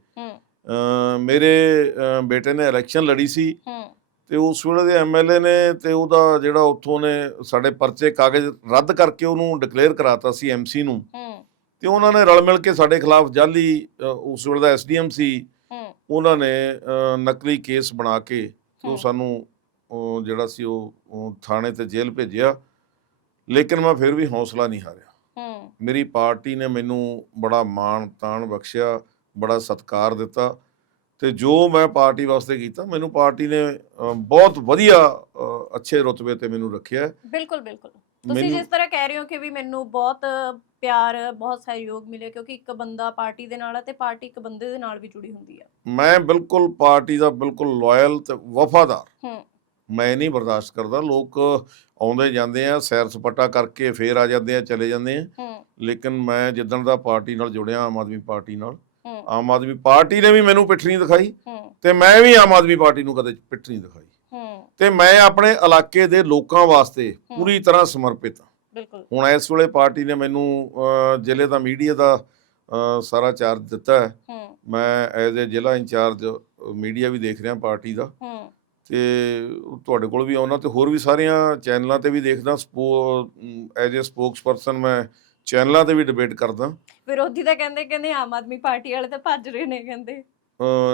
[SPEAKER 1] ਮੇਰੇ ਬੇਟੇ ਨੇ ਇਲੈਕਸ਼ਨ ਲੜੀ ਸੀ। ਤੇ ਉਸ ਵੇਲੇ ਦੇ ਐਮਐਲਏ ਨੇ ਤੇ ਉਹਦਾ ਜਿਹੜਾ ਉੱਥੋਂ ਨੇ ਸਾਡੇ ਪਰਚੇ ਕਾਗਜ਼ ਰੱਦ ਕਰਕੇ ਉਹਨੂੰ ਡਿਕਲੇਅਰ ਕਰਾਤਾ ਸੀ ਐਮਸੀ ਨੂੰ। ਤੇ ਉਹਨਾਂ ਨੇ ਰਲ ਮਿਲ ਕੇ ਸਾਡੇ ਖਿਲਾਫ ਜਾਲੀ ਉਸ ਵੇਲੇ ਦਾ ਐਸਡੀਐਮ ਸੀ ਉਹਨਾਂ ਨੇ ਨਕਲੀ ਕੇਸ ਬਣਾ ਕੇ ਉਹ। ਸਾਨੂੰ ਜਿਹੜਾ ਸੀ ਉਹ ਥਾਣੇ ਤੇ ਜੇਲ੍ਹ ਭੇਜਿਆ। ਲੇਕਿਨ ਮੈਂ ਫਿਰ ਵੀ ਹੌਸਲਾ ਨਹੀਂ ਹਾਰਿਆ। ਮੇਰੀ ਪਾਰਟੀ ਨੇ ਮੈਨੂੰ ਬੜਾ ਮਾਣ ਤਾਣ ਬਖਸ਼ਿਆ ਬੜਾ ਸਤਿਕਾਰ ਦਿੱਤਾ ਤੇ ਜੋ ਮੈਂ ਪਾਰਟੀ ਵਾਸਤੇ ਕੀਤਾ ਮੈਨੂੰ ਪਾਰਟੀ ਨੇ ਬਹੁਤ ਵਧੀਆ ਅੱਛੇ ਰੁਤਬੇ ਤੇ ਮੈਨੂੰ ਰੱਖਿਆ।
[SPEAKER 2] ਬਿਲਕੁਲ ਬਿਲਕੁਲ। ਤੁਸੀਂ
[SPEAKER 1] ਮੈਨੂੰ
[SPEAKER 2] ਜਿਸ ਤਰ੍ਹਾਂ ਕਹਿ ਰਹੇ ਹੋ ਕਿ ਵੀ ਮੈਨੂੰ ਬਹੁਤ ਪਿਆਰ ਬਹੁਤ ਸਹਿਯੋਗ ਮਿਲੇ ਕਿਉਂਕਿ ਇੱਕ ਬੰਦਾ ਪਾਰਟੀ ਦੇ ਨਾਲ ਹੈ ਤੇ ਪਾਰਟੀ ਇੱਕ ਬੰਦੇ ਦੇ ਨਾਲ ਵੀ ਜੁੜੀ ਹੁੰਦੀ ਹੈ
[SPEAKER 1] ਮੈਂ ਬਿਲਕੁਲ ਪਾਰਟੀ ਦਾ ਬਿਲਕੁਲ ਲਾਇਲ ਤੇ ਵਫਾਦਾਰ।
[SPEAKER 2] ਹੂੰ।
[SPEAKER 1] ਮੈਂ ਨਹੀਂ ਬਰਦਾਸ਼ਤ ਕਰਦਾ ਲੋਕ ਆਉਂਦੇ ਜਾਂਦੇ ਆ ਸੈਰ ਸਪਾਟਾ ਕਰਕੇ ਫੇਰ ਆ ਜਾਂਦੇ ਆ ਚਲੇ ਜਾਂਦੇ ਆ।
[SPEAKER 2] ਹੂੰ।
[SPEAKER 1] ਲੇਕਿਨ ਮੈਂ ਜਿੱਦਣ ਦਾ ਪਾਰਟੀ ਨਾਲ ਜੁੜਿਆ ਆਮ ਆਦਮੀ ਪਾਰਟੀ ਨਾਲ
[SPEAKER 2] ਹੂੰ।
[SPEAKER 1] ਆਮ ਆਦਮੀ ਪਾਰਟੀ ਨੇ ਵੀ ਮੈਨੂੰ ਪਿੱਠ ਨਹੀਂ ਦਿਖਾਈ
[SPEAKER 2] ਹੂੰ।
[SPEAKER 1] ਤੇ ਮੈਂ ਵੀ ਆਮ ਆਦਮੀ ਪਾਰਟੀ ਨੂੰ ਕਦੇ ਪਿੱਠ ਨਹੀਂ ਦਿਖਾਈ। ਤੇ ਮੈਂ ਆਪਣੇ ਇਲਾਕੇ ਦੇ ਲੋਕਾਂ ਵਾਸਤੇ ਪੂਰੀ ਤਰ੍ਹਾਂ ਸਮਰਪਿਤ ਹਾਂ।
[SPEAKER 2] ਬਿਲਕੁਲ।
[SPEAKER 1] ਹੁਣ ਇਸ ਵੇਲੇ ਪਾਰਟੀ ਨੇ ਮੈਨੂੰ ਜ਼ਿਲ੍ਹੇ ਦਾ ਮੀਡੀਆ ਦਾ ਸਾਰਾ ਚਾਰਜ ਦਿੱਤਾ ਹੈ। ਮੈਂ ਐਜ਼ ਅ ਜ਼ਿਲ੍ਹਾ ਇੰਚਾਰਜ ਮੀਡੀਆ ਵੀ ਦੇਖ ਰਿਹਾ ਪਾਰਟੀ ਦਾ। ਤੇ ਤੁਹਾਡੇ ਕੋਲ ਵੀ ਆਉਣਾ ਤੇ ਹੋਰ ਵੀ ਸਾਰੀਆਂ ਚੈਨਲਾਂ ਤੇ ਵੀ ਦੇਖਦਾ ਐਜ਼ ਅ ਸਪੋਕਸਪਰਸਨ ਮੈਂ ਚੈਨਲਾਂ ਤੇ ਵੀ ਡਿਬੇਟ ਕਰਦਾ।
[SPEAKER 2] ਵਿਰੋਧੀ ਤਾਂ ਕਹਿੰਦੇ ਕਹਿੰਦੇ ਆਮ ਆਦਮੀ ਪਾਰਟੀ ਵਾਲੇ ਤਾਂ ਭੱਜ ਰਹੇ ਨੇ ਕਹਿੰਦੇ।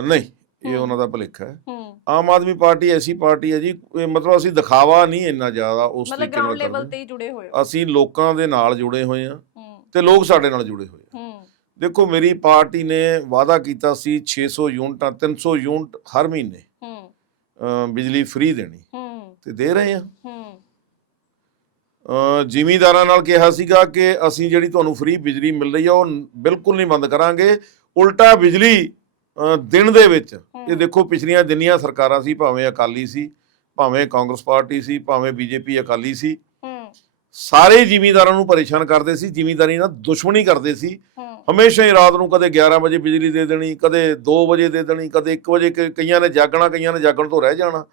[SPEAKER 1] ਨਹੀਂ। ਇਹ। ਉਹਨਾਂ ਦਾ ਭੁਲੇਖਾ ਹੈ। ਆਮ ਆਦਮੀ ਪਾਰਟੀ ਐਸੀ ਪਾਰਟੀ ਹੈ ਜੀ ਮਤਲਬ ਅਸੀਂ ਦਿਖਾਵਾ ਨਹੀਂ ਇੰਨਾ ਜ਼ਿਆਦਾ ਉਸ
[SPEAKER 2] ਮਤਲਬ
[SPEAKER 1] ਤਰੀਕੇ ਨਾਲ
[SPEAKER 2] ਗਰਾਊਂਡ ਲੈਵਲ ਤੇ ਹੀ ਜੁੜੇ ਹੋਏ ਹੋ।
[SPEAKER 1] ਅਸੀਂ ਲੋਕਾਂ ਦੇ ਨਾਲ ਜੁੜੇ ਹੋਏ ਹਾਂ
[SPEAKER 2] ਹੂੰ।
[SPEAKER 1] ਤੇ ਲੋਕ ਸਾਡੇ ਨਾਲ ਜੁੜੇ ਹੋਏ ਆ।
[SPEAKER 2] ਹੂੰ।
[SPEAKER 1] ਦੇਖੋ ਮੇਰੀ ਪਾਰਟੀ ਨੇ ਵਾਅਦਾ ਕੀਤਾ ਸੀ 600 ਯੂਨਿਟਾਂ 300 ਯੂਨਿਟ ਹਰ ਮਹੀਨੇ ਬਿਜਲੀ ਫ੍ਰੀ ਦੇਣੀ ਤੇ ਦੇ ਰਹੇ ਆ ਜ਼ਿਮੀਂਦਾਰਾਂ ਨਾਲ ਕਿਹਾ ਸੀਗਾ ਕਿ ਅਸੀਂ ਜਿਹੜੀ ਤੁਹਾਨੂੰ ਫ੍ਰੀ ਬਿਜਲੀ ਮਿਲ ਰਹੀ ਆ ਉਹ ਬਿਲਕੁਲ ਨਹੀਂ ਬੰਦ ਕਰਾਂਗੇ। ਉਲਟਾ ਬਿਜਲੀ ਦਿਨ ਦੇ ਵਿੱਚ ਇਹ। ਦੇਖੋ ਪਿਛਲੀਆਂ ਜਿੰਨੀਆਂ ਸਰਕਾਰਾਂ ਸੀ ਭਾਵੇਂ ਅਕਾਲੀ ਸੀ ਭਾਵੇਂ ਕਾਂਗਰਸ ਪਾਰਟੀ ਸੀ ਭਾਵੇਂ ਬੀਜੇਪੀ ਅਕਾਲੀ ਸੀ ਸਾਰੇ ਜ਼ਿਮੀਂਦਾਰਾਂ ਨੂੰ ਪਰੇਸ਼ਾਨ ਕਰਦੇ ਸੀ ਜ਼ਿਮੀਂਦਾਰੀ ਨਾਲ ਦੁਸ਼ਮਣੀ ਕਰਦੇ ਸੀ। ਹਮੇਸ਼ਾ ਹੀ ਰਾਤ ਨੂੰ ਕਦੇ 11 ਵਜੇ ਬਿਜਲੀ ਦੇ ਦੇਣੀ ਕਦੇ 2 ਵਜੇ ਦੇ ਦੇਣੀ ਕਦੇ 1 ਵਜੇ ਕਈਆਂ ਨੇ ਜਾਗਣਾ ਕਈਆਂ ਨੇ ਜਾਗਣ ਤੋਂ ਰਹਿ ਜਾਣਾ।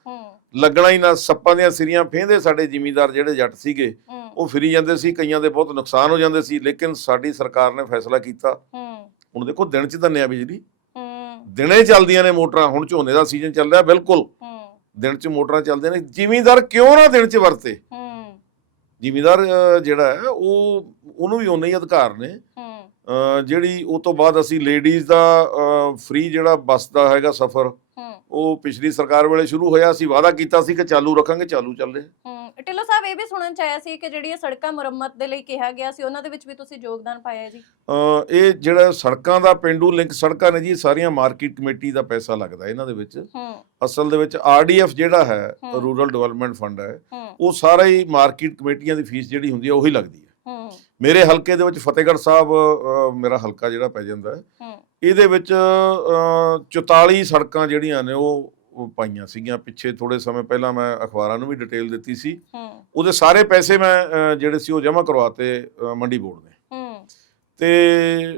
[SPEAKER 1] ਲੱਗਣਾ ਹੀ ਨਾ ਸੱਪਾਂ ਦੀਆਂ ਸਿਰੀਆਂ ਫੇਂਦੇ ਸਾਡੇ ਜ਼ਿਮੀਂਦਾਰ ਜਿਹੜੇ ਜੱਟ ਸੀਗੇ ਉਹ ਫਿਰੀ ਜਾਂਦੇ ਸੀ ਕਈਆਂ ਦੇ ਬਹੁਤ ਨੁਕਸਾਨ ਹੋ ਜਾਂਦੇ ਸੀ ਲੇਕਿਨ ਸਾਡੀ ਸਰਕਾਰ ਨੇ ਫੈਸਲਾ ਕੀਤਾ। ਹੁਣ ਦੇਖੋ ਦਿਨ 'ਚ ਦੰਨਿਆ ਬਿਜਲੀ। ਦਿਨੇ ਚੱਲਦੀਆਂ ਨੇ ਮੋਟਰਾਂ ਹੁਣ ਝੋਨੇ ਦਾ ਸੀਜ਼ਨ ਚੱਲ ਰਿਹਾ ਬਿਲਕੁਲ।
[SPEAKER 2] ਹੂੰ।
[SPEAKER 1] ਦਿਨ 'ਚ ਮੋਟਰਾਂ ਚੱਲਦੀਆਂ ਨੇ ਜ਼ਿਮੀਂਦਾਰ ਕਿਉਂ ਨਾ ਦਿਨ 'ਚ ਵਰਤੇ?
[SPEAKER 2] ਹੂੰ।
[SPEAKER 1] ਜ਼ਿਮੀਂਦਾਰ ਜਿਹੜਾ ਹੈ ਉਹ ਉਹਨੂੰ ਵੀ ਉਨੇ ਹੀ ਅਧਿਕਾਰ ਨੇ। ਜਿਹੜੀ ਉਹ ਤੋਂ ਬਾਅਦ ਅਸੀਂ ਲੇਡੀਜ਼ ਦਾ ਫ੍ਰੀ ਜਿਹੜਾ ਬੱਸ ਦਾ ਹੈਗਾ ਸਫ਼ਰ
[SPEAKER 2] ਹੂੰ।
[SPEAKER 1] ਉਹ ਪਿਛਲੀ ਸਰਕਾਰ ਵੇਲੇ ਸ਼ੁਰੂ ਹੋਇਆ ਸੀ ਵਾਅਦਾ ਕੀਤਾ ਸੀ ਕਿ ਚਾਲੂ ਰੱਖਾਂਗੇ ਚਾਲੂ ਚੱਲ ਰਿਹਾ।
[SPEAKER 2] ਹੂੰ। ਢਿੱਲੋਂ ਸਾਹਿਬ ਇਹ ਵੀ ਸੁਣਨ ਚ ਆਇਆ ਸੀ ਕਿ ਜਿਹੜੀਆਂ ਸੜਕਾਂ ਮੁਰੰਮਤ ਦੇ ਲਈ ਕਿਹਾ ਗਿਆ ਸੀ ਉਹਨਾਂ ਦੇ ਵਿੱਚ ਵੀ ਤੁਸੀਂ ਯੋਗਦਾਨ ਪਾਇਆ ਹੈ ਜੀ?
[SPEAKER 1] ਅ, ਇਹ ਜਿਹੜਾ ਸੜਕਾਂ ਦਾ ਪਿੰਡੂ ਲਿੰਕ ਸੜਕਾਂ ਨੇ ਜੀ ਸਾਰੀਆਂ ਮਾਰਕੀਟ ਕਮੇਟੀ ਦਾ ਪੈਸਾ ਲੱਗਦਾ ਇਹਨਾਂ ਦੇ ਵਿੱਚ।
[SPEAKER 2] ਹੂੰ।
[SPEAKER 1] ਅਸਲ ਦੇ ਵਿੱਚ ਆਰਡੀਐਫ ਜਿਹੜਾ ਹੈ
[SPEAKER 2] ਹਮ।
[SPEAKER 1] ਰੂਰਲ ਡਿਵੈਲਪਮੈਂਟ ਫੰਡ ਹੈ
[SPEAKER 2] ਹੂੰ।
[SPEAKER 1] ਉਹ ਸਾਰਾ ਹੀ ਮਾਰਕੀਟ ਕਮੇਟੀਆਂ ਦੀ ਫੀਸ ਜਿਹੜੀ ਹੁੰਦੀ ਹੈ ਉਹੀ ਲੱਗਦੀ ਹੈ।
[SPEAKER 2] ਹੂੰ।
[SPEAKER 1] ਮੇਰੇ ਹਲਕੇ ਦੇ ਵਿੱਚ ਫਤਿਹਗੜ੍ਹ ਸਾਹਿਬ ਅ, ਮੇਰਾ ਹਲਕਾ ਜਿਹੜਾ ਪੈ ਜਾਂਦਾ ਹੈ
[SPEAKER 2] ਹੂੰ।
[SPEAKER 1] ਇਹਦੇ ਵਿੱਚ ਅ, 44 ਸੜਕਾਂ ਜਿਹੜੀਆਂ ਨੇ ਉਹ ਉਹ ਪਾਈਆਂ ਸੀਗੀਆਂ। ਪਿੱਛੇ ਥੋੜੇ ਸਮੇਂ ਪਹਿਲਾਂ ਮੈਂ ਅਖਬਾਰਾਂ ਨੂੰ ਵੀ ਡਿਟੇਲ ਦਿੱਤੀ ਸੀ।
[SPEAKER 2] ਹੂੰ।
[SPEAKER 1] ਉਹਦੇ ਸਾਰੇ ਪੈਸੇ ਮੈਂ ਜਿਹੜੇ ਸੀ ਉਹ ਜਮ੍ਹਾਂ ਕਰਵਾਤੇ ਮੰਡੀ ਬੋਰਡ ਨੇ।
[SPEAKER 2] ਹੂੰ।
[SPEAKER 1] ਤੇ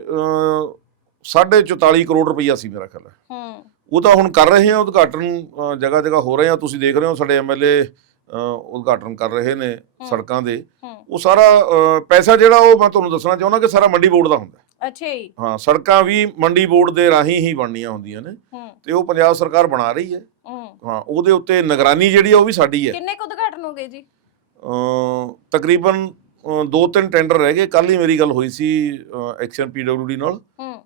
[SPEAKER 1] ਅ, ਸਾਢੇ 44 ਕਰੋੜ ਰੁਪਈਆ ਸੀ ਮੇਰਾ ਖਿਆਲ। ਹੈ। ਉਹ ਤਾਂ ਹੁਣ ਕਰ ਰਹੇ ਆ ਉਦਘਾਟਨ ਜਗ੍ਹਾ ਜਗ੍ਹਾ ਹੋ ਰਹੇ ਆ। ਤੁਸੀਂ ਦੇਖ ਰਹੇ ਹੋ ਸਾਡੇ ਐਮਐਲਏ ਉਦਘਾਟਨ ਕਰ ਰਹੇ ਨੇ ਸੜਕਾਂ ਦੇ। ਉਹ ਸਾਰਾ ਪੈਸਾ ਜਿਹੜਾ ਉਹ ਮੈਂ ਤੁਹਾਨੂੰ ਦੱਸਣਾ ਚਾਹੁੰਦਾ ਕਿ ਸਾਰਾ ਮੰਡੀ ਬੋਰਡ ਦਾ ਹੁੰਦਾ।
[SPEAKER 2] ਅੱਛਾ ਜੀ।
[SPEAKER 1] ਹਾਂ ਸੜਕਾਂ ਵੀ ਮੰਡੀ ਬੋਰਡ ਦੇ ਰਾਹੀਂ ਹੀ ਬਣਨੀਆਂ ਹੁੰਦੀਆਂ ਨੇ। ਤੇ ਉਹ ਪੰਜਾਬ ਸਰਕਾਰ ਬਣਾ ਰਹੀ ਹੈ।
[SPEAKER 2] ਹੂੰ।
[SPEAKER 1] ਉਹਦੇ ਉੱਤੇ ਨਿਗਰਾਨੀ ਜਿਹੜੀ ਆ ਉਹ ਵੀ ਸਾਡੀ ਹੈ
[SPEAKER 2] ਕਿੰਨੇ ਕੁ ਉਦਘਾਟਨ ਹੋ ਗਏ ਜੀ?
[SPEAKER 1] ਅ, ਤਕਰੀਬਨ ਦੋ ਤਿੰਨ ਟੈਂਡਰ ਰਹਿ ਗਏ। ਕੱਲ ਹੀ ਮੇਰੀ ਗੱਲ ਹੋਈ ਸੀ ਐਕਸ਼ਨ ਪੀਡਬਲਯੂਡੀ ਨਾਲ।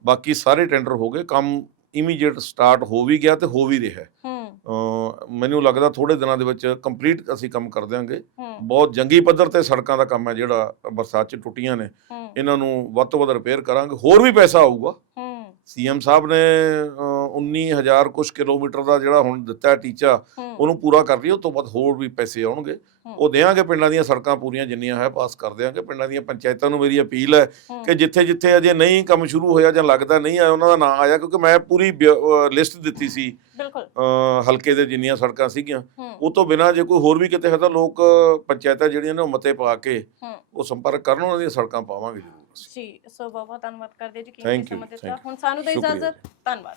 [SPEAKER 1] ਬਾਕੀ ਸਾਰੇ ਟੈਂਡਰ ਹੋ ਗਏ। ਕੰਮ ਇਮੀਡੀਏਟ ਸਟਾਰਟ ਹੋ ਵੀ ਗਿਆ ਤੇ ਹੋ ਵੀ ਰਿਹਾ ਹੈ।
[SPEAKER 2] ਹੂੰ।
[SPEAKER 1] ਅ, ਮੈਨੂੰ ਲੱਗਦਾ ਥੋੜੇ ਦਿਨਾਂ ਦੇ ਵਿੱਚ ਕੰਪਲੀਟ ਅਸੀਂ ਕੰਮ ਕਰ ਦਿਆਂਗੇ। ਬਹੁਤ ਜੰਗੀ ਪੱਧਰ ਤੇ ਸੜਕਾਂ ਦਾ ਕੰਮ ਹੈ ਜਿਹੜਾ ਬਰਸਾਤ 'ਚ ਟੁੱਟੀਆਂ ਨੇ। ਇਹਨਾਂ ਨੂੰ ਵੱਧ ਤੋਂ ਵੱਧ ਰਿਪੇਅਰ ਕਰਾਂਗੇ। ਹੋਰ ਵੀ ਪੈਸਾ ਆਊਗਾ।
[SPEAKER 2] ਹੂੰ।
[SPEAKER 1] ਸੀਐਮ ਸਾਹਿਬ ਨੇ 19000 ਕੁਝ ਕਿਲੋਮੀਟਰ ਦਾ ਜਿਹੜਾ ਹੁਣ ਦਿੱਤਾ ਹੈ ਟੀਚਾ ਉਹਨੂੰ ਪੂਰਾ ਕਰ ਉਹ ਤੋਂ ਬਾਅਦ ਹੋਰ ਵੀ ਪੈਸੇ ਆਉਣਗੇ। ਉਹ ਦੇਾਂਗੇ ਪਿੰਡਾਂ ਦੀਆਂ ਸੜਕਾਂ ਪੂਰੀਆਂ ਜਿੰਨੀਆਂ ਹੈ ਪਾਸ ਕਰ ਦਿਆਂਗੇ। ਪਿੰਡਾਂ ਦੀਆਂ ਪੰਚਾਇਤਾਂ ਨੂੰ ਮੇਰੀ ਅਪੀਲ ਹੈ। ਕਿ ਜਿੱਥੇ ਜਿੱਥੇ ਅਜੇ ਨਹੀਂ ਕੰਮ ਸ਼ੁਰੂ ਹੋਇਆ ਜਾਂ ਲੱਗਦਾ ਨਹੀਂ ਆਇਆ ਉਹਨਾਂ ਦਾ ਨਾਂ ਆਇਆ ਕਿਉਂਕਿ ਮੈਂ ਪੂਰੀ ਲਿਸਟ ਦਿੱਤੀ ਸੀ।
[SPEAKER 2] ਬਿਲਕੁਲ।
[SPEAKER 1] ਹਲਕੇ ਦੇ ਜਿੰਨੀਆਂ ਸੜਕਾਂ ਸੀਗੀਆਂ ਉਹ ਤੋਂ ਬਿਨਾਂ ਜੇ ਕੋਈ ਹੋਰ ਵੀ ਕਿਤੇ ਹੈ ਤਾਂ ਲੋਕ ਪੰਚਾਇਤਾਂ ਜਿਹੜੀਆਂ ਨੇ ਉਹ ਮਤੇ ਪਾ ਕੇ ਉਹ ਸੰਪਰਕ ਕਰਨ ਉਹਨਾਂ ਦੀਆਂ ਸੜਕਾਂ ਪਾਵਾਂਗੇ
[SPEAKER 2] ਜੀ ਸੋ ਬਹੁਤ ਬਹੁਤ ਧੰਨਵਾਦ ਕਰਦੇ ਜੀ
[SPEAKER 1] Thank
[SPEAKER 2] ਕੀਮਤੀ
[SPEAKER 1] you,
[SPEAKER 2] ਸਮਾਂ ਦਿੱਤਾ
[SPEAKER 1] thank you.
[SPEAKER 2] ਹੁਣ ਸਾਨੂੰ ਦੇ ਇਜਾਜ਼ਤ ਧੰਨਵਾਦ।